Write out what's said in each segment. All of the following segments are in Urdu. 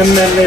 MLA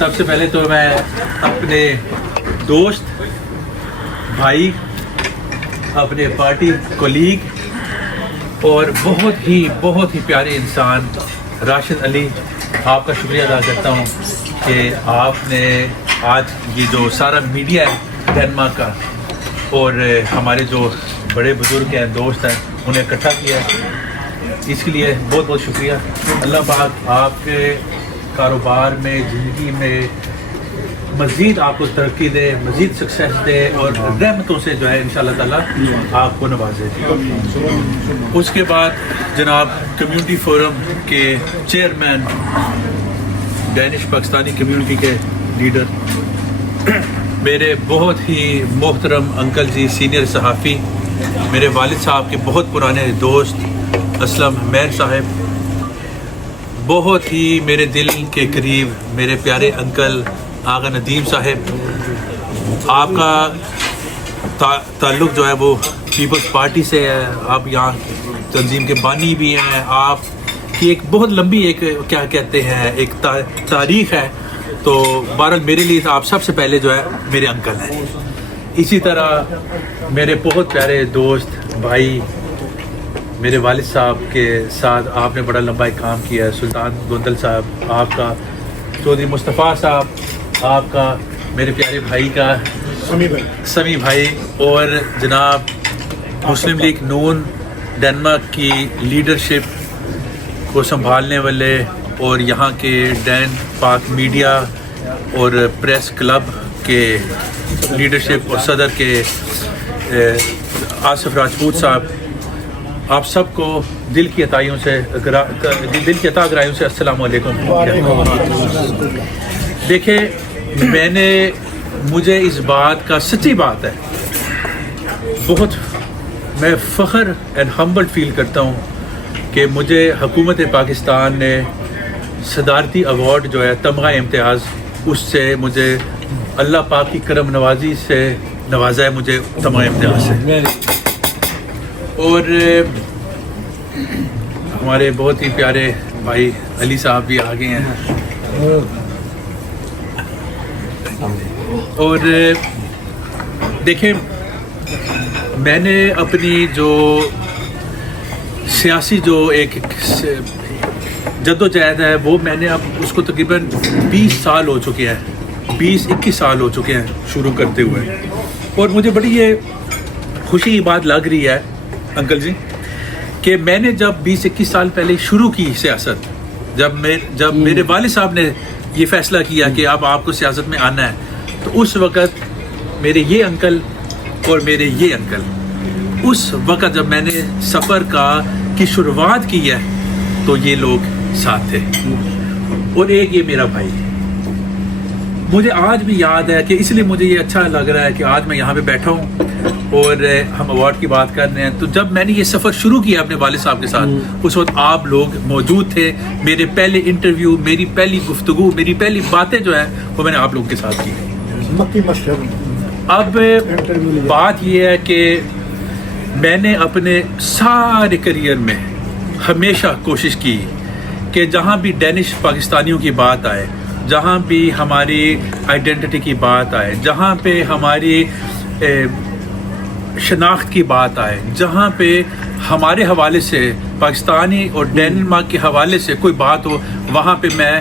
سب سے پہلے تو میں اپنے دوست بھائی اپنے پارٹی کولیگ اور بہت ہی پیارے انسان راشد علی آپ کا شکریہ ادا کرتا ہوں کہ آپ نے آج یہ جو سارا میڈیا ہے ڈینمارک کا اور ہمارے جو بڑے بزرگ ہیں دوست ہیں انہیں اکٹھا کیا ہے، اس کے لیے بہت بہت شکریہ۔ اللہ پاک آپ کے کاروبار میں زندگی میں مزید آپ کو ترقی دے، مزید سکسیس دے اور رحمتوں سے جو ہے انشاءاللہ تعالیٰ آپ کو نوازے۔ اس کے بعد جناب کمیونٹی فورم کے چیئرمین، ڈینش پاکستانی کمیونٹی کے لیڈر، میرے بہت ہی محترم انکل جی سینئر صحافی، میرے والد صاحب کے بہت پرانے دوست اسلم میر صاحب، بہت ہی میرے دل کے قریب میرے پیارے انکل آغا ندیم صاحب، آپ کا تعلق جو ہے وہ پیپلز پارٹی سے ہے، آپ یہاں تنظیم کے بانی بھی ہیں، آپ کی ایک بہت لمبی ایک کیا کہتے ہیں ایک تاریخ ہے، تو بہرحال میرے لیے آپ سب سے پہلے جو ہے میرے انکل ہیں۔ اسی طرح میرے بہت پیارے دوست بھائی، میرے والد صاحب کے ساتھ آپ نے بڑا لمبا ایک کام کیا ہے، سلطان گوندل صاحب آپ کا، چودھری مصطفیٰ صاحب آپ کا، میرے پیارے بھائی کا سمی بھائی، اور جناب مسلم لیگ نون ڈینمارک کی لیڈرشپ کو سنبھالنے والے اور یہاں کے ڈین پاک میڈیا اور پریس کلب کے لیڈرشپ اور صدر کے آصف راجپوت صاحب، آپ سب کو دل کی عطائیوں سے دل کی عطا گرائیوں سے السلام علیکم۔ دیکھیں مجھے اس بات کا سچی بات ہے بہت میں فخر اینڈ ہمبل فیل کرتا ہوں کہ مجھے حکومت پاکستان نے صدارتی ایوارڈ جو ہے تمغہ امتیاز، اس سے مجھے اللہ پاک کی کرم نوازی سے نوازا ہے مجھے تمغہ امتیاز سے۔ اور ہمارے بہت ہی پیارے بھائی علی صاحب بھی آگے ہیں، اور دیکھیں میں نے اپنی جو سیاسی جو ایک جدوجہد ہے وہ میں نے اب اس کو تقریباً 20 سال ہو چکے ہیں، 20-21 سال ہو چکے ہیں شروع کرتے ہوئے، اور مجھے بڑی یہ خوشی کی بات لگ رہی ہے انکل جی کہ میں نے جب 20-21 سال پہلے شروع کی سیاست، جب میرے والد صاحب نے یہ فیصلہ کیا کہ اب آپ کو سیاست میں آنا ہے، تو اس وقت میرے یہ انکل اور میرے یہ انکل اس وقت جب میں نے سفر کی شروعات کی ہے تو یہ لوگ ساتھ تھے، اور ایک یہ میرا بھائی مجھے آج بھی یاد ہے کہ اس لیے مجھے یہ اچھا لگ رہا ہے کہ آج میں یہاں پہ بیٹھا ہوں اور ہم ایوارڈ کی بات کر رہے ہیں۔ تو جب میں نے یہ سفر شروع کیا اپنے والد صاحب کے ساتھ، اس وقت آپ لوگ موجود تھے، میرے پہلے انٹرویو، میری پہلی گفتگو، میری پہلی باتیں جو ہیں وہ میں نے آپ لوگوں کے ساتھ کی۔ اب بات یہ ہے کہ میں نے اپنے سارے کریئر میں ہمیشہ کوشش کی کہ جہاں بھی ڈینش پاکستانیوں کی بات آئے، جہاں بھی ہماری آئیڈینٹی کی بات آئے، جہاں پہ ہماری شناخت کی بات آئے، جہاں پہ ہمارے حوالے سے پاکستانی اور ڈینمارک کے حوالے سے کوئی بات ہو، وہاں پہ میں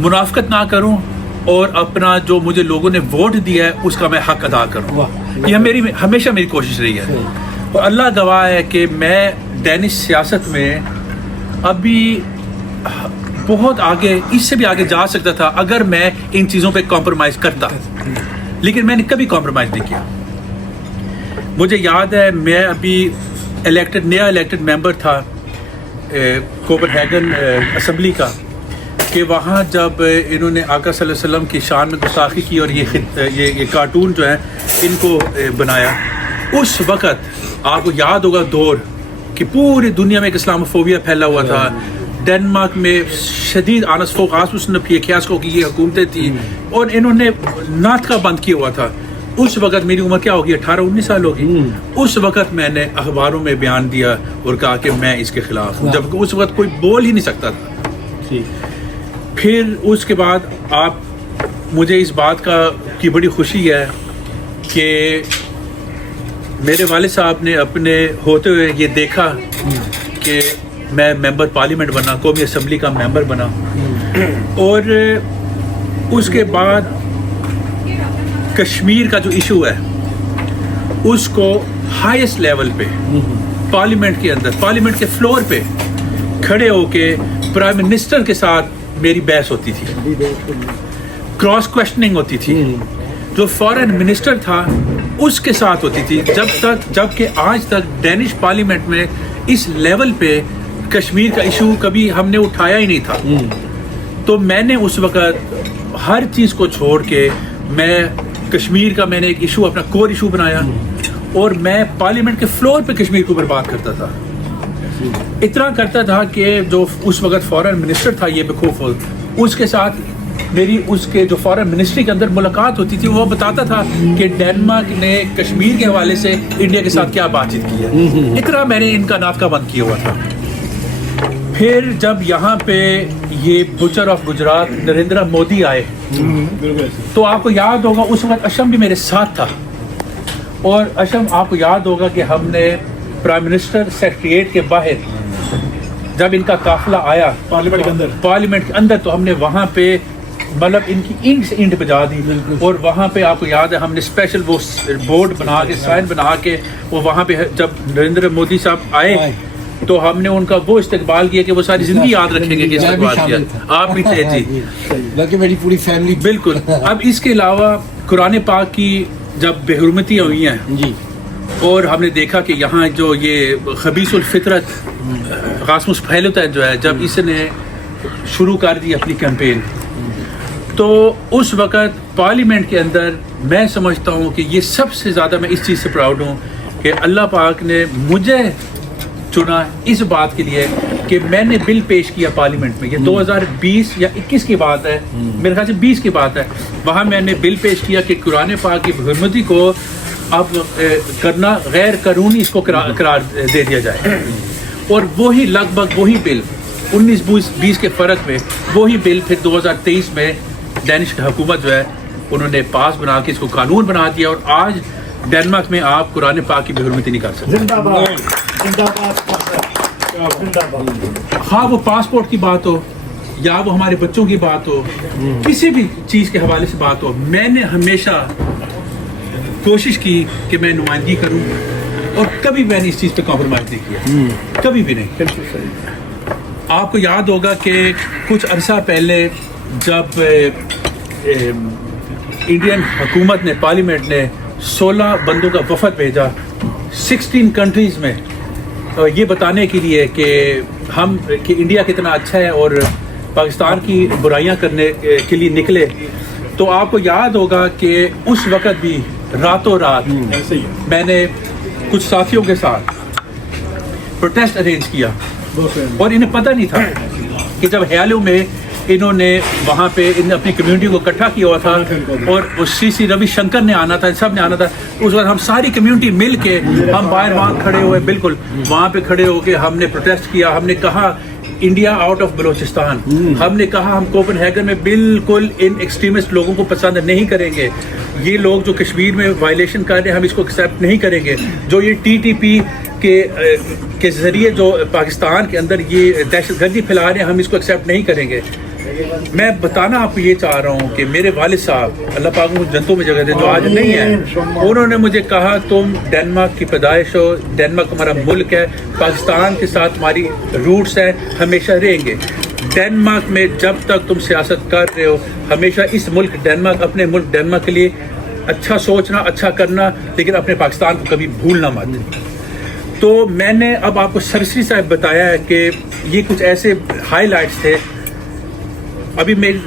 منافقت نہ کروں اور اپنا جو مجھے لوگوں نے ووٹ دیا ہے اس کا میں حق ادا کروں۔ یہ ہمیشہ میری کوشش رہی ہے، اور اللہ گواہ ہے کہ میں ڈینش سیاست میں ابھی بہت آگے، اس سے بھی آگے جا سکتا تھا اگر میں ان چیزوں پہ کمپرومائز کرتا، لیکن میں نے کبھی کمپرومائز نہیں کیا۔ مجھے یاد ہے میں ابھی نیا الیکٹڈ ممبر تھا کوپن ہیگن اسمبلی کا، کہ وہاں جب انہوں نے آقا صلی اللہ علیہ وسلم کی شان میں گستاخی کی اور یہ کارٹون جو ہے ان کو بنایا، اس وقت آپ کو یاد ہوگا دور کہ پوری دنیا میں ایک اسلاموفوبیا پھیلا ہوا تھا۔ ڈینمارک میں شدید آنس فوق آسوس نے پھیکیاس کو کی یہ حکومتیں تھیں، اور انہوں نے نعت کا بند کیا ہوا تھا۔ اس وقت میری عمر کیا ہوگی، 18-19 سال ہوگی۔ اس وقت میں نے اخباروں میں بیان دیا اور کہا کہ میں اس کے خلاف ہوں، جبکہ اس وقت کوئی بول ہی نہیں سکتا تھا۔ پھر اس کے بعد آپ مجھے اس بات کی بڑی خوشی ہے کہ میرے والد صاحب نے اپنے ہوتے ہوئے یہ دیکھا کہ میں ممبر پارلیمنٹ بنا, قومی اسمبلی کا ممبر بنا, اور اس کے بعد کشمیر کا جو ایشو ہے اس کو ہائیسٹ لیول پہ پارلیمنٹ کے اندر, پارلیمنٹ کے فلور پہ کھڑے ہو کے پرائم منسٹر کے ساتھ میری بحث ہوتی تھی, کراس کوشچننگ ہوتی تھی. جو فارن منسٹر تھا اس کے ساتھ ہوتی تھی, جب کہ آج تک ڈینش پارلیمنٹ میں اس لیول پہ کشمیر کا ایشو کبھی ہم نے اٹھایا ہی نہیں تھا. تو میں نے اس وقت ہر چیز کو چھوڑ کے میں کشمیر کا میں نے ایک ایشو اپنا کور ایشو بنایا, اور میں پارلیمنٹ کے فلور پہ کشمیر کے اوپر بات کرتا تھا. اتنا کرتا تھا کہ جو اس وقت فارن منسٹر تھا یہ بخوف, اس کے ساتھ میری اس کے جو فارن منسٹری کے اندر ملاقات ہوتی تھی, وہ بتاتا تھا کہ ڈینمارک نے کشمیر کے حوالے سے انڈیا کے ساتھ کیا بات چیت کی ہے. اتنا میں نے ان کا ناطقہ بند کیا ہوا تھا. پھر جب یہاں پہ یہ بچر آف گجرات نریندر مودی آئے تو آپ کو یاد ہوگا اس وقت اشم بھی میرے ساتھ تھا, اور اشم آپ کو یاد ہوگا کہ ہم نے پرائم منسٹر سیکریٹریٹ کے باہر جب ان کا قافلہ آیا پارلیمنٹ کے اندر تو ہم نے وہاں پہ مطلب ان کی اینٹ سے اینٹ بجا دی, اور وہاں پہ آپ کو یاد ہے ہم نے اسپیشل وہ بورڈ بنا کے سائن بنا کے وہ وہاں پہ جب نریندر مودی صاحب آئے تو ہم نے ان کا وہ استقبال کیا کہ وہ ساری زندگی یاد رکھیں گے کہ استقبال کیا. آپ بھی تھے جی, بلکہ میری پوری فیملی. بالکل. اب اس کے علاوہ قرآن پاک کی جب بے حرمتیاں ہوئی ہیں جی, اور ہم نے دیکھا کہ یہاں جو یہ خبیث الفطرت قاسمس پھیلتا ہے جو ہے, جب اس نے شروع کر دی اپنی کیمپین, تو اس وقت پارلیمنٹ کے اندر میں سمجھتا ہوں کہ یہ سب سے زیادہ میں اس چیز سے پراؤڈ ہوں کہ اللہ پاک نے مجھے چنا اس بات کے لیے کہ میں نے بل پیش کیا پارلیمنٹ میں. یہ 2020 یا 21 کی بات ہے, میرے خیال سے 20 کی بات ہے. وہاں میں نے بل پیش کیا کہ قرآن پاک کی حرمتی کو اب کرنا غیر قانونی اس کو قرار دے دیا جائے, اور وہی لگ بھگ وہی بل 19-20 کے فرق میں وہی بل پھر 2023 میں ڈینش حکومت جو ہے انہوں نے پاس بنا کے اس کو قانون بنا دیا, اور آج ڈینمارک میں آپ قرآن پاک کی بے حرمتی نہیں کر سکتے. زندہ باد, زندہ باد. ہاں وہ پاسپورٹ کی بات ہو یا وہ ہمارے بچوں کی بات ہو, کسی بھی چیز کے حوالے سے بات ہو, میں نے ہمیشہ کوشش کی کہ میں نمائندگی کروں, اور کبھی میں نے اس چیز پہ کمپرومائز نہیں کیا, کبھی بھی نہیں. آپ کو یاد ہوگا کہ کچھ عرصہ پہلے جب انڈین حکومت نے پارلیمنٹ نے 16 بندوں کا وفد بھیجا 16 کنٹریز میں یہ بتانے کے لیے کہ انڈیا کتنا اچھا ہے اور پاکستان کی برائیاں کرنے کے لیے نکلے, تو آپ کو یاد ہوگا کہ اس وقت بھی راتوں رات میں نے کچھ ساتھیوں کے ساتھ پروٹیسٹ ارینج کیا, اور انہیں پتہ نہیں تھا کہ جب ہیالو میں انہوں نے وہاں پہ اپنی کمیونٹی کو اکٹھا کیا ہوا تھا, اور سی روی شنکر نے آنا تھا, سب نے آنا تھا. اس وقت ہم ساری کمیونٹی مل کے ہم باہر وہاں کھڑے ہوئے, بالکل وہاں پہ کھڑے ہو کے ہم نے پروٹیسٹ کیا. ہم نے کہا انڈیا آؤٹ آف بلوچستان, ہم نے کہا ہم کوپن ہیگن میں بالکل ان ایکسٹریمسٹ لوگوں کو پسند نہیں کریں گے, یہ لوگ جو کشمیر میں وائلیشن کر رہے ہیں ہم اس کو ایکسیپٹ نہیں کریں گے, جو یہ TTP کے ذریعے جو پاکستان کے اندر یہ دہشت گردی پھیلا رہے ہیں ہم اس کو ایکسیپٹ نہیں کریں گے. میں بتانا آپ کو یہ چاہ رہا ہوں کہ میرے والد صاحب اللہ پاک کو جنتوں میں جگہ دے جو آج نہیں ہیں, انہوں نے مجھے کہا تم ڈینمارک کی پیدائش ہو, ڈینمارک ہمارا ملک ہے, پاکستان کے ساتھ ہماری روٹس ہیں, ہمیشہ رہیں گے. ڈینمارک میں جب تک تم سیاست کر رہے ہو ہمیشہ اس ملک ڈینمارک, اپنے ملک ڈینمارک کے لیے اچھا سوچنا, اچھا کرنا, لیکن اپنے پاکستان کو کبھی بھولنا مت. تو میں نے اب آپ کو سرسری صاحب بتایا ہے کہ یہ کچھ ایسے ہائی لائٹس تھے. ابھی میری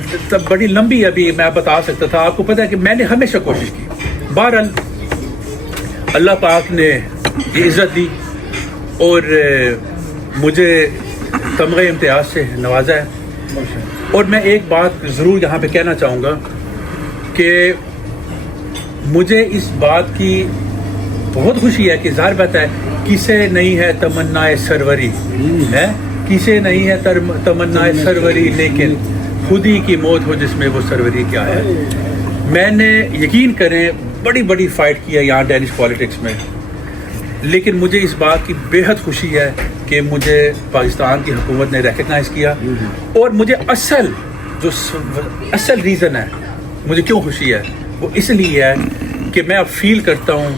بڑی لمبی ابھی میں بتا سکتا تھا, آپ کو پتہ ہے کہ میں نے ہمیشہ کوشش کی. بہرحال اللہ پاک نے یہ عزت دی اور مجھے تمغہ امتیاز سے نوازا ہے. اور میں ایک بات ضرور یہاں پہ کہنا چاہوں گا کہ مجھے اس بات کی بہت خوشی ہے کہ ظاہر بات ہے کسے نہیں ہے تمنا سروری ہے, کسے نہیں ہے تمنا سروری, لیکن خود ہی کی موت ہو جس میں وہ سروری کیا ہے. میں نے یقین کریں بڑی بڑی فائٹ کی ہے یہاں ڈینش پالیٹکس میں، لیکن مجھے اس بات کی بے حد خوشی ہے کہ مجھے پاکستان کی حکومت نے ریکگنائز کیا. اور مجھے اصل ریزن ہے مجھے کیوں خوشی ہے، وہ اس لیے ہے کہ میں اب فیل کرتا ہوں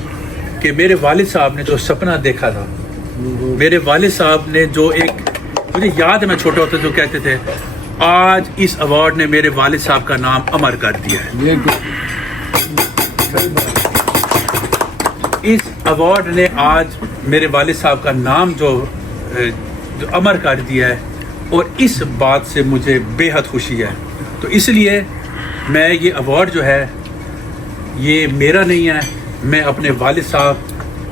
کہ میرے والد صاحب نے جو سپنا دیکھا تھا، میرے والد صاحب نے جو مجھے یاد ہے میں چھوٹا ہوتا جو کہتے تھے آج اس ایوارڈ نے میرے والد صاحب کا نام امر کر دیا ہے. اس ایوارڈ نے آج میرے والد صاحب کا نام جو امر کر دیا ہے، اور اس بات سے مجھے بے حد خوشی ہے. تو اس لیے میں یہ ایوارڈ جو ہے یہ میرا نہیں ہے، میں اپنے والد صاحب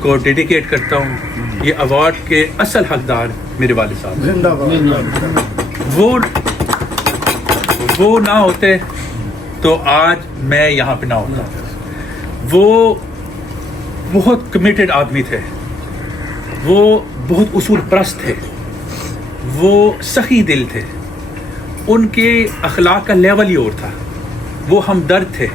کو ڈیڈیکیٹ کرتا ہوں. یہ ایوارڈ کے اصل حقدار میرے والد صاحب ہیں. زندہ باد. وہ نہ ہوتے تو آج میں یہاں پہ نہ ہوتا. وہ بہت کمیٹڈ آدمی تھے، وہ بہت اصول پرست تھے، وہ سخی دل تھے، ان کے اخلاق کا لیول ہی اور تھا. وہ ہمدرد تھے،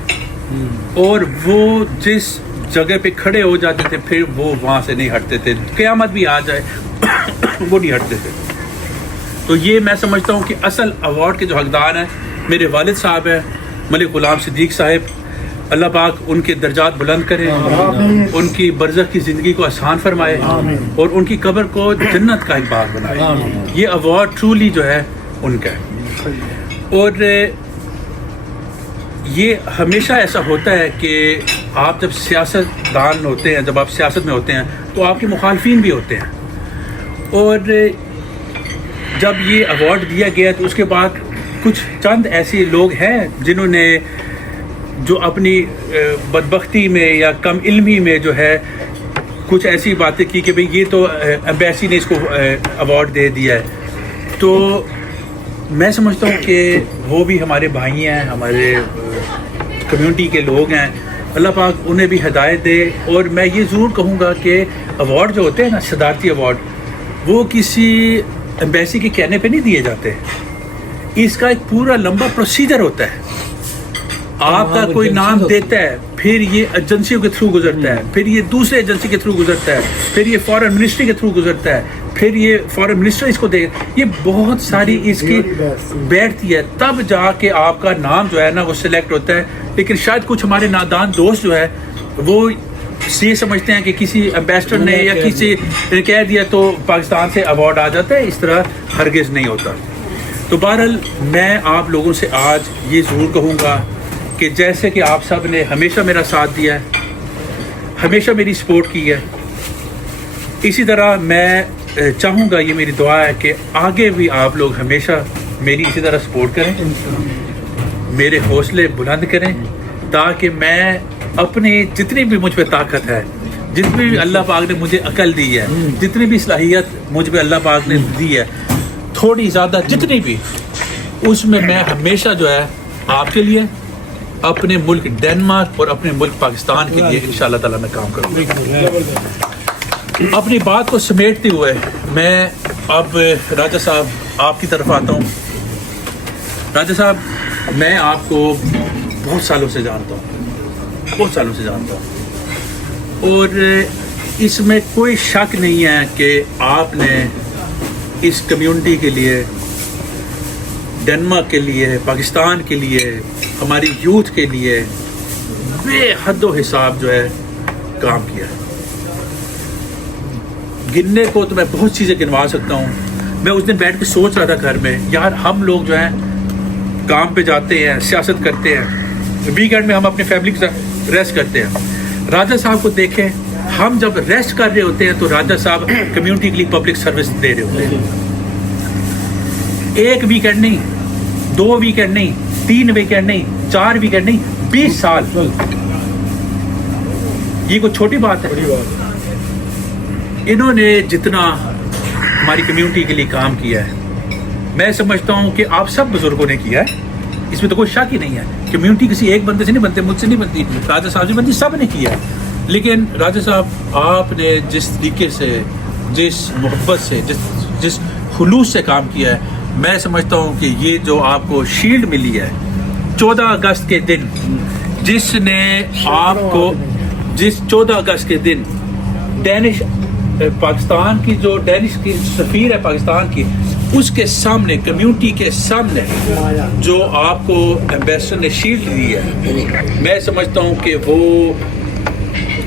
اور وہ جس جگہ پہ کھڑے ہو جاتے تھے پھر وہ وہاں سے نہیں ہٹتے تھے، قیامت بھی آ جائے وہ نہیں ہٹتے تھے. تو یہ میں سمجھتا ہوں کہ اصل ایوارڈ کے جو حقدار ہیں میرے والد صاحب ہیں، ملک غلام صدیق صاحب. اللہ پاک ان کے درجات بلند کرے، ان کی برزخ کی زندگی کو آسان فرمائے، اور ان کی قبر کو جنت کا ایک باغ بنائے. یہ ایوارڈ ٹرولی جو ہے ان کا ہے. اور یہ ہمیشہ ایسا ہوتا ہے کہ آپ جب سیاست دان ہوتے ہیں، جب آپ سیاست میں ہوتے ہیں تو آپ کے مخالفین بھی ہوتے ہیں. اور جب یہ ایوارڈ دیا گیا تو اس کے بعد کچھ چند ایسے لوگ ہیں جنہوں نے جو اپنی بدبختی میں یا کم علمی میں جو ہے کچھ ایسی باتیں کی کہ بھئی یہ تو ایمبیسی نے اس کو ایوارڈ دے دیا ہے. تو میں سمجھتا ہوں کہ وہ بھی ہمارے بھائی ہیں، ہمارے کمیونٹی کے لوگ ہیں. اللہ پاک انہیں بھی ہدایت دے. اور میں یہ ضرور کہوں گا کہ ایوارڈ جو ہوتے ہیں نا، صدارتی ایوارڈ، وہ کسی ایمبیسی کے کہنے پہ نہیں دیے جاتے. اس کا ایک پورا لمبا پروسیجر ہوتا ہے. آپ کا کوئی نام دیتا ہے، پھر یہ ایجنسیوں کے تھرو گزرتا ہے، پھر یہ دوسرے ایجنسی کے تھرو گزرتا ہے، پھر یہ فارن منسٹری کے تھرو گزرتا ہے، پھر یہ فارن منسٹر اس کو دے گا. یہ بہت ساری اس کی بیٹھتی ہے، تب جا کے آپ کا نام جو ہے نا وہ سلیکٹ ہوتا ہے. لیکن شاید کچھ ہمارے نادان دوست جو ہے وہ یہ سمجھتے ہیں کہ کسی ایمبیسڈر نے یا کسی نے کہہ دیا تو پاکستان سے ایوارڈ آ جاتا ہے. اس طرح ہرگز نہیں ہوتا. تو بہرحال میں آپ لوگوں سے آج یہ ضرور کہوں گا کہ جیسے کہ آپ سب نے ہمیشہ میرا ساتھ دیا ہے، ہمیشہ میری سپورٹ کی ہے، اسی طرح میں چاہوں گا، یہ میری دعا ہے کہ آگے بھی آپ لوگ ہمیشہ میری اسی طرح سپورٹ کریں، میرے حوصلے بلند کریں، تاکہ میں اپنی جتنی بھی مجھ پہ طاقت ہے، جتنی بھی اللہ پاک نے مجھے عقل دی ہے، جتنی بھی صلاحیت مجھ پہ اللہ پاک نے دی ہے، تھوڑی زیادہ جتنی بھی، اس میں ہمیشہ جو ہے آپ کے لیے، اپنے ملک ڈینمارک اور اپنے ملک پاکستان کے لیے انشاءاللہ تعالیٰ میں کام کروں گا. اپنی بات کو سمیٹتے ہوئے میں اب راجہ صاحب آپ کی طرف آتا ہوں. راجہ صاحب، میں آپ کو بہت سالوں سے جانتا ہوں، اور اس میں کوئی شک نہیں ہے کہ آپ نے اس کمیونٹی کے لیے، ڈینمارک کے لیے، پاکستان کے لیے، ہماری یوتھ کے لیے بے حد و حساب جو ہے کام کیا ہے. گننے کو تو میں بہت چیزیں گنوا سکتا ہوں. میں اس دن بیٹھ کے سوچ رہا تھا گھر میں، یار ہم لوگ جو ہیں کام پہ جاتے ہیں، سیاست کرتے ہیں، ویکینڈ میں ہم اپنے فیملی کے ساتھ ریسٹ کرتے ہیں. راجہ صاحب کو دیکھیں، ہم جب ریسٹ کر رہے ہوتے ہیں تو راجہ صاحب کمیونٹی کے لیے پبلک سروس دے رہے ہوتے ہیں. ایک ویکینڈ نہیں، 2 ویکینڈ نہیں، 3 ویکینڈ نہیں، 4 ویکینڈ نہیں، 20 سال. یہ کوئی چھوٹی بات ہے. انہوں نے جتنا ہماری کمیونٹی کے لیے کام کیا ہے، میں سمجھتا ہوں کہ آپ سب بزرگوں نے کیا ہے، اس میں تو کوئی شک ہی نہیں ہے. کمیونٹی کسی ایک بندے سے نہیں بنتے، مجھ سے نہیں بنتی، راجہ صاحب سے بنتی، سب نے کیا ہے. لیکن راجہ صاحب، آپ نے جس طریقے سے، جس محبت سے، جس خلوص سے کام کیا ہے، میں سمجھتا ہوں کہ یہ جو آپ کو شیلڈ ملی ہے 14 اگست کے دن، جس نے آپ کو جس 14 اگست کے دن ڈینش پاکستان کی جو ڈینش کی سفیر ہے پاکستان کی، اس کے سامنے کمیونٹی کے سامنے جو آپ کو ایمبیسڈر نے شیلڈ دی ہے، میں سمجھتا ہوں کہ وہ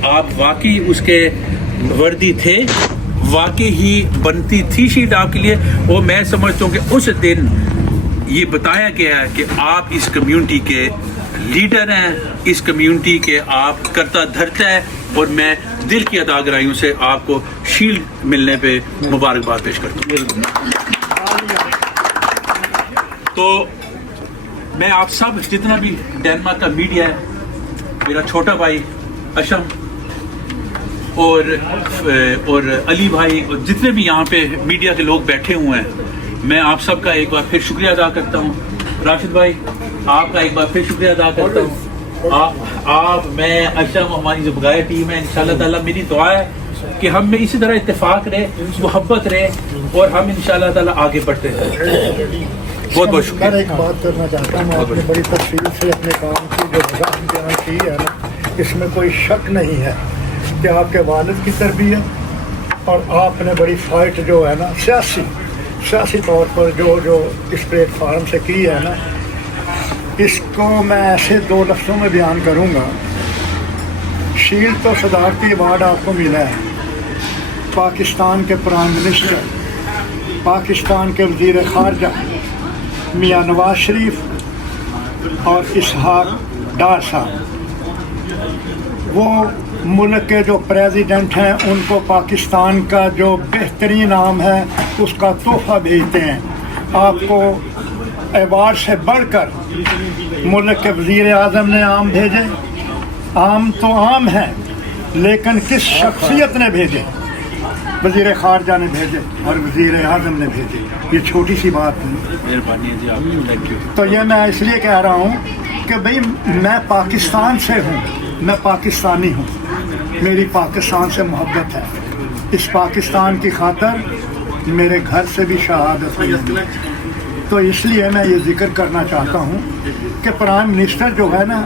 آپ واقعی اس کے وردی تھے، واقعی ہی بنتی تھی شیلڈ آپ کے لیے. اور میں سمجھتا ہوں کہ اس دن یہ بتایا گیا ہے کہ آپ اس کمیونٹی کے لیڈر ہیں، اس کمیونٹی کے آپ کرتا دھرتا ہے، اور میں دل کی ادا گرائیوں سے آپ کو شیلڈ ملنے پہ مبارکباد پیش کرتا ہوں. تو میں آپ سب جتنا بھی ڈینمارک کا میڈیا ہے، میرا چھوٹا بھائی اشم اور علی بھائی اور جتنے بھی یہاں پہ میڈیا کے لوگ بیٹھے ہوئے ہیں، میں آپ سب کا ایک بار پھر شکریہ ادا کرتا ہوں. راشد بھائی آپ کا ایک بار پھر شکریہ ادا کرتا ہوں. آپ میں اشم ہماری جو بغیر ٹیم ہے، انشاءاللہ تعالیٰ میری دعا ہے کہ ہم میں اسی طرح اتفاق رہے، محبت رہے، اور ہم انشاءاللہ تعالیٰ آگے بڑھتے رہیں. بہت بہت شکریہ. میں ایک بات کرنا چاہتا ہوں، آپ نے بڑی تفصیل سے اپنے کام کی جو وضاحت بیان کی ہے نا، اس میں کوئی شک نہیں ہے کہ آپ کے والد کی تربیت اور آپ نے بڑی فائٹ جو ہے نا سیاسی طور پر جو اس پلیٹ فارم سے کی ہے نا، اس کو میں ایسے 2 لفظوں میں بیان کروں گا. شیلڈ تو صدارتی ایوارڈ آپ کو ملا ہے، پاکستان کے پرائم منسٹر، پاکستان کے وزیر خارجہ میاں نواز شریف اور اسحاق ڈار صاحب، وہ ملک کے جو پریزیڈنٹ ہیں ان کو پاکستان کا جو بہترین عام ہے اس کا تحفہ بھیجتے ہیں. آپ کو ایوارڈ سے بڑھ کر ملک کے وزیر اعظم نے عام بھیجے. عام تو عام ہے، لیکن کس شخصیت نے بھیجے؟ وزیر خارجہ نے بھیجے اور وزیر اعظم نے بھیجے. یہ چھوٹی سی بات نہیں. مہربانی ہے جی آپ کی، تھینک یو. تو یہ میں اس لیے کہہ رہا ہوں کہ بھئی میں پاکستان سے ہوں، میں پاکستانی ہوں، میری پاکستان سے محبت ہے. اس پاکستان کی خاطر میرے گھر سے بھی شہادت ہوئی. تو اس لیے میں یہ ذکر کرنا چاہتا ہوں کہ پرائم منسٹر جو ہے نا،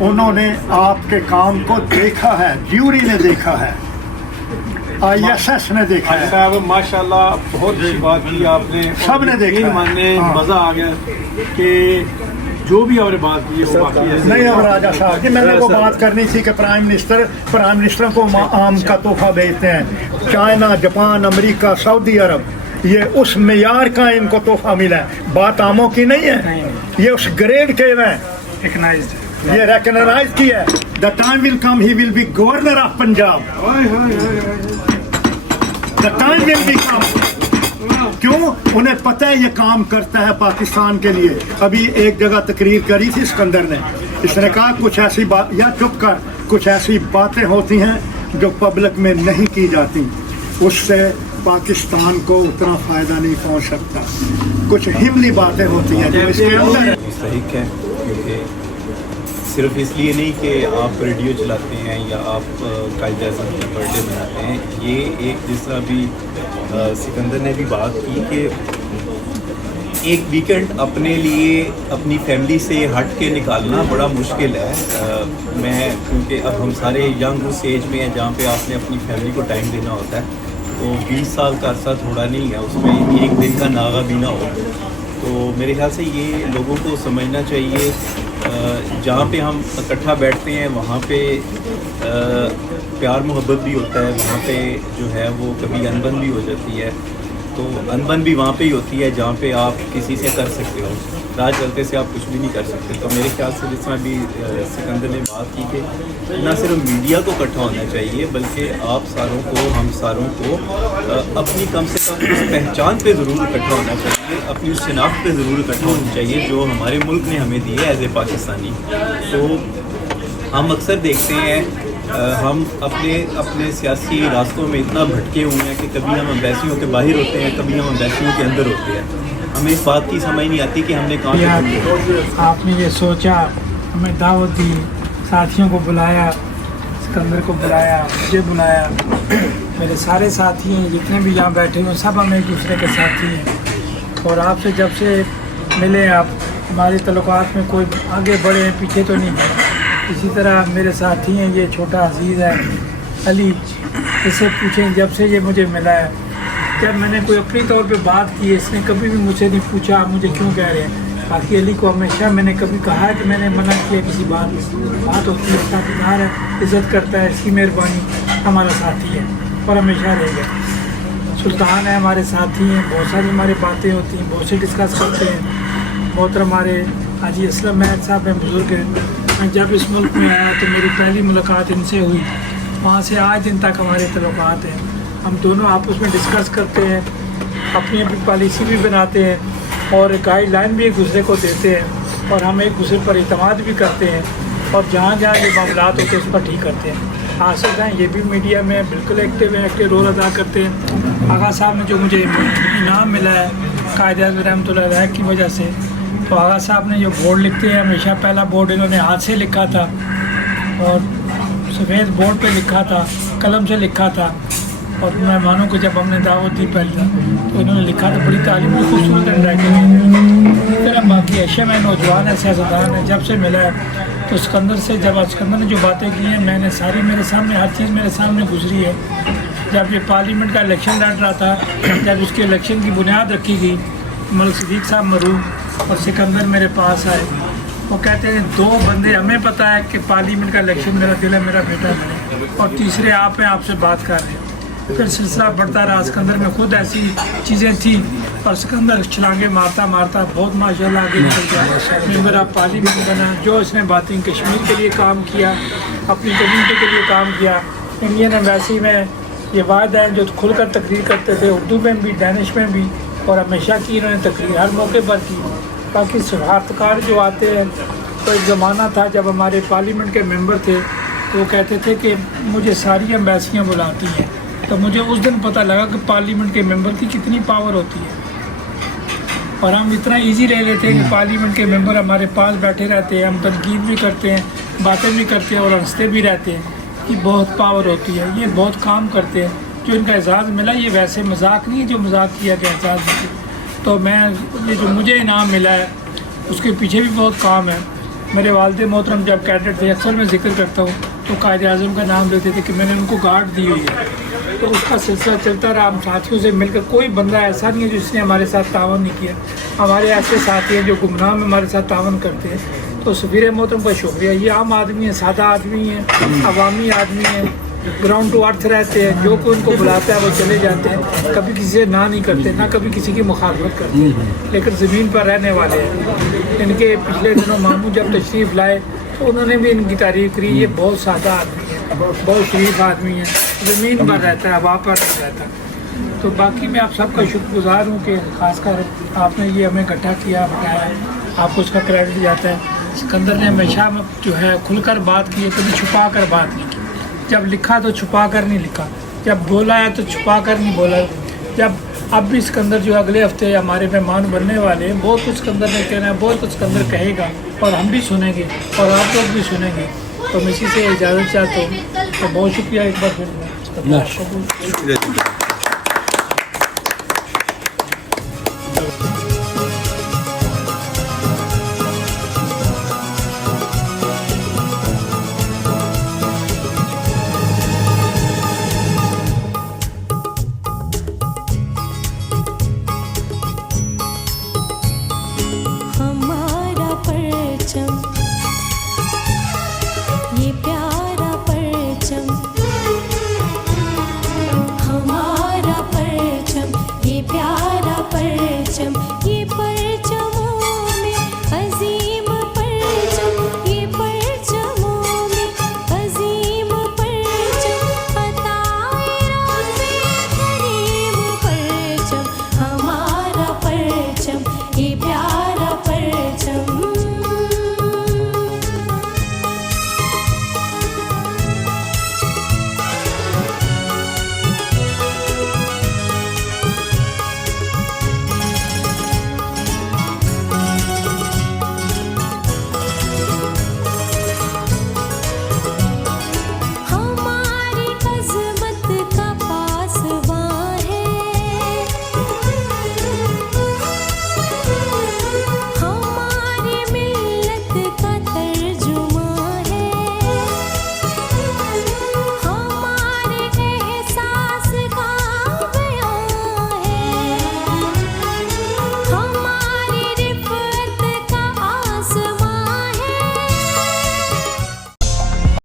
انہوں نے آپ کے کام کو دیکھا ہے، جیوری نے دیکھا ہے، ISS نے دیکھا ہے. صاحب ماشاءاللہ بہت اچھی بات کی آپ نے، سب نے دیکھا ہے. ماننے مزہ آ گیا کہ جو بھی آپ نے بات کی ہے وہ واقعی ایسے نہیں. اب راجہ صاحب جی، میں نے وہ بات کرنی تھی کہ پرائم منسٹر کو آم کا تحفہ بھیجتے ہیں. چائنا، جاپان، امریکہ، سعودی عرب، یہ اس معیار کا ان کو تحفہ ملا ہے. بات آموں کی نہیں ہے، یہ اس گریڈ کے ہیں، یہ ریکگنائز کیا ہے. The time will come he will be governor of Punjab. The time will be come. کیوں؟ انہیں پتہ ہے یہ کام کرتا ہے پاکستان کے لیے. ابھی ایک جگہ تقریر کری تھی اسکندر نے، اس نے کہا کچھ ایسی بات، یا چپ کر، کچھ ایسی باتیں ہوتی ہیں جو پبلک میں نہیں کی جاتی، اس سے پاکستان کو اتنا فائدہ نہیں پہنچ سکتا. کچھ حملی باتیں ہوتی ہیں جو اس کے اندر مستحق ہیں، کیونکہ صرف اس لیے نہیں کہ آپ ریڈیو چلاتے ہیں یا آپ قائد اعظم کی برتھ ڈے مناتے ہیں. یہ ایک جس طرح بھی سکندر نے بھی بات کی کہ ایک ویکنڈ اپنے لیے اپنی فیملی سے ہٹ کے نکالنا بڑا مشکل ہے. میں کیونکہ اب ہم سارے ینگ اس ایج میں ہیں جہاں پہ آپ نے اپنی فیملی کو ٹائم دینا ہوتا ہے، تو 20 سال کا عرصہ تھوڑا نہیں ہے، اس میں ایک دن کا ناغہ بھی نہ ہو. تو میرے خیال سے یہ لوگوں کو سمجھنا چاہیے، جہاں پہ ہم اکٹھا بیٹھتے ہیں وہاں پہ پیار محبت بھی ہوتا ہے، وہاں پہ جو ہے وہ کبھی انبن بھی ہو جاتی ہے. تو انبن بھی وہاں پہ ہی ہوتی ہے جہاں پہ آپ کسی سے کر سکتے ہو، راج چلتے سے آپ کچھ بھی نہیں کر سکتے. تو میرے خیال سے جس طرح بھی سکندر نے بات کی کہ نہ صرف میڈیا کو اکٹھا ہونا چاہیے بلکہ آپ ساروں کو، ہم ساروں کو اپنی کم سے کم اس پہچان پہ ضرور اکٹھا ہونا چاہیے، اپنی اس شناخت پہ ضرور اکٹھا ہونا چاہیے جو ہمارے ملک نے ہمیں دی ہے ایز اے پاکستانی. تو ہم اکثر دیکھتے ہیں ہم اپنے سیاسی راستوں میں اتنا بھٹکے ہوئے ہیں کہ کبھی ہم امبیسیوں کے باہر ہوتے ہیں، کبھی ہم امبیسیوں کے اندر ہوتے ہیں. ہمیں اس بات کی سمجھ نہیں آتی کہ ہم نے کہاں سے آپ نے یہ سوچا، ہمیں دعوت دی، ساتھیوں کو بلایا، سکندر کو بلایا، مجھے بلایا، میرے سارے ساتھی ہیں جتنے بھی یہاں بیٹھے ہوئے سب ہم ایک دوسرے کے ساتھی ہیں. اور آپ سے جب سے ملے آپ ہمارے تعلقات میں کوئی آگے بڑھے ہیں, پیچھے تو نہیں ہیں. اسی طرح میرے ساتھی ہیں, یہ چھوٹا عزیز ہے علی, اس سے پوچھیں جب سے یہ مجھے ملا ہے, جب میں نے کوئی اپنی طور پہ بات کی اس نے کبھی بھی مجھ سے نہیں پوچھا آپ مجھے کیوں کہہ رہے ہیں. باقی علی کو ہمیشہ میں نے کبھی کہا ہے کہ میں نے منع کیا کسی بات ہوتی ہے, ساتھیدار ہے, عزت کرتا ہے, اس کی مہربانی, ہمارا ساتھی ہے اور ہمیشہ رہے گا. سلطان ہے ہمارے ساتھی ہیں, بہت ساری ہماری باتیں ہوتی ہیں, بہت سے ڈسکس کرتے ہیں. محترم ہمارے حاجی اسلم مہر صاحب ہیں, بزرگ ہیں. میں جب اس ملک میں آیا تو میری پہلی ملاقات ان سے ہوئی, وہاں سے آج دن تک ہمارے تعلقات ہیں. ہم دونوں آپس میں ڈسکس کرتے ہیں, اپنی اپنی پالیسی بھی بناتے ہیں اور گائیڈ لائن بھی ایک دوسرے کو دیتے ہیں, اور ہم ایک دوسرے پر اعتماد بھی کرتے ہیں, اور جہاں جہاں یہ معاملات ہوتے ہیں اس پر ٹھیک کرتے ہیں. آصف ہیں یہ بھی میڈیا میں بالکل ایکٹیو رول ادا کرتے ہیں. آغا صاحب نے جو مجھے انعام ملا ہے قائد اعظم رحمۃ اللہ علیہ کی وجہ سے, تو آغا صاحب نے جو بورڈ لکھتے ہیں ہمیشہ پہلا بورڈ انہوں نے ہاتھ سے لکھا تھا اور سفید بورڈ پہ لکھا تھا, قلم سے لکھا تھا, اور مہمانوں کو جب ہم نے دعوت دی پہلے تو انہوں نے لکھا تھا, بڑی تعلیم کی خوبصورت ہینڈ رائٹنگ. پھر ہم باقی ایشیا میں نوجوان ہے, سیاستدان ہے, جب سے ملا ہے تو سکندر سے, جب سکندر نے جو باتیں کی ہیں میں نے ساری میرے سامنے, ہر چیز میرے سامنے گزری ہے. جب یہ پارلیمنٹ کا الیکشن لڑ رہا تھا, جب اس کے الیکشن کی بنیاد رکھی گئی, ملک صدیق صاحب مرحوم اور سکندر میرے پاس آئے, وہ کہتے ہیں 2 بندے ہمیں پتہ ہے کہ پارلیمنٹ کا الیکشن میرا دل ہے, میرا بیٹا ہے, اور تیسرے آپ ہیں, آپ سے بات کر رہے ہیں. پھر سلسلہ بڑھتا رہا. سکندر میں خود ایسی چیزیں تھیں اور سکندر چھلانگیں مارتا مارتا بہت ماشاءاللہ آگے نکل گیا, ممبر آف پارلیمنٹ بنا. جو اس نے باتیں کشمیر کے لیے کام کیا, اپنی کمیونٹی کے لیے کام کیا. انڈین ایمبیسی میں یہ واحد ہیں جو کھل کر تقریر کرتے تھے, اردو میں بھی, ڈینش میں بھی, اور ہمیشہ کی انہوں نے تقریر ہر موقع پر کی. باقی سفارتکار جو آتے ہیں, تو ایک زمانہ تھا جب ہمارے پارلیمنٹ کے ممبر تھے تو وہ کہتے تھے کہ مجھے ساری ایمبیسیاں بلاتی ہیں, تو مجھے اس دن پتہ لگا کہ پارلیمنٹ کے ممبر کی کتنی پاور ہوتی ہے. اور ہم اتنا ایزی لے لیتے ہیں کہ پارلیمنٹ کے ممبر ہمارے پاس بیٹھے رہتے ہیں, ہم تنقید بھی کرتے ہیں, باتیں بھی کرتے ہیں اور ہنستے بھی رہتے ہیں. یہ بہت پاور ہوتی ہے, یہ بہت کام کرتے ہیں. جو ان کا اعزاز ملا یہ ویسے مذاق نہیں ہے جو مذاق کیا کہ اعزاز ملے. تو میں یہ جو مجھے انعام ملا ہے اس کے پیچھے بھی بہت کام ہے. میرے والد محترم جب کیڈٹ تھے, اکثر میں ذکر کرتا ہوں, تو قائد اعظم کا نام لیتے تھے کہ میں نے ان کو گارڈ دی ہوئی ہے. تو اس کا سلسلہ چلتا رہا. ہم ساتھیوں سے مل کر, کوئی بندہ ایسا نہیں ہے جس نے ہمارے ساتھ تعاون نہیں کیا. ہمارے ایسے ساتھی ہیں جو گمنام ہمارے ساتھ تعاون کرتے ہیں. تو سفیر محترم کا شکریہ. یہ عام آدمی ہیں, سادہ آدمی ہیں, عوامی آدمی ہیں, گراؤنڈ ٹو ارتھ رہتے ہیں. جو کوئی ان کو بلاتا ہے وہ چلے جاتے ہیں, کبھی کسی سے نہ نہیں کرتے, نہ کبھی کسی کی مخالفت کرتے ہیں, لیکن زمین پر رہنے والے ہیں. ان کے پچھلے دنوں ماموں جب تشریف لائے تو انہوں نے بھی ان کی تعریف کی. یہ بہت سادہ آدمی ہے, بہت شریف آدمی ہے, زمین پر رہتا ہے, ہوا پر نہیں رہتا. تو باقی میں آپ سب کا شکر گزار ہوں کہ خاص کر آپ نے یہ ہمیں اکٹھا کیا, بتایا, آپ کو اس کا کریڈٹ جاتا ہے. سکندر نے ہمیشہ جو ہے کھل کر بات کی ہے, کبھی چھپا کر بات نہیں کی. جب لکھا تو چھپا کر نہیں لکھا, جب بولا ہے تو چھپا کر نہیں بولا. جب اب بھی سکندر جو اگلے ہفتے ہمارے مہمان بننے والے ہیں, بہت کچھ سکندر نے کہنا ہے, بہت کچھ سکندر کہے گا, اور ہم بھی سنیں گے اور آپ لوگ بھی سنیں گے. تو میں اسی سے اجازت چاہتا ہوں. تو بہت شکریہ ایک بار پھر.